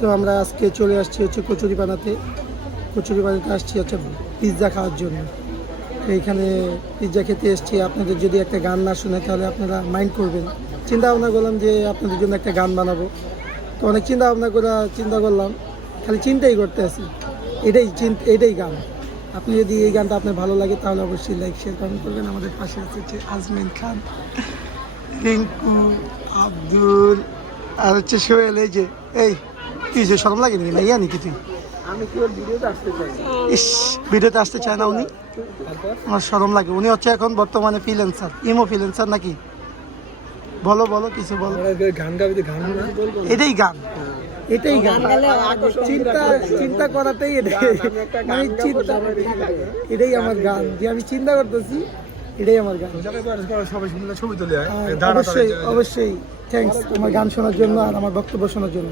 So আমরা আজকে চলে আসছি হচ্ছে কচুরিপানাতে আসছি হচ্ছে পিৎজা খাওয়ার জন্য। তো এইখানে পিৎজা খেতে এসেছি। আপনাদের যদি একটা গান না শুনে তাহলে আপনারা মাইন্ড করবেন। চিন্তা ভাবনা করলাম যে আপনাদের জন্য একটা গান বানাবো। তো অনেক চিন্তা করলাম, খালি চিন্তাই করতে আছি। এটাই গান। আপনি যদি এই গানটা আপনার ভালো লাগে তাহলে অবশ্যই লাইক শেয়ার কমেন্ট করবেন। আমাদের পাশে আছে হচ্ছে আজমিন খান, রিঙ্কু, আব্দুল আর হচ্ছে সোহেল। এই তুই যে শরম লাগে নাকি ভাইয়া নাকি তুই? আমি কি ওর ভিডিওতে আসতে চাই? ইস, ভিডিওতে আসতে চায় না উনি? আমার শরম লাগে। উনি হচ্ছে এখন বর্তমানে ফ্রিল্যান্সার, ফ্রিল্যান্সার নাকি? বলো কিছু বলো। গান গাবি, গান না এটাই গান। চিন্তা করাটাই মানে এটাই আমার গান। যে আমি চিন্তা করতেছি এটাই আমার গান। সবাই শুনলে ছবি তুলে অবশ্যই থ্যাঙ্কস আমার গান শোনার জন্য আর আমার বক্তব্য শোনার জন্য।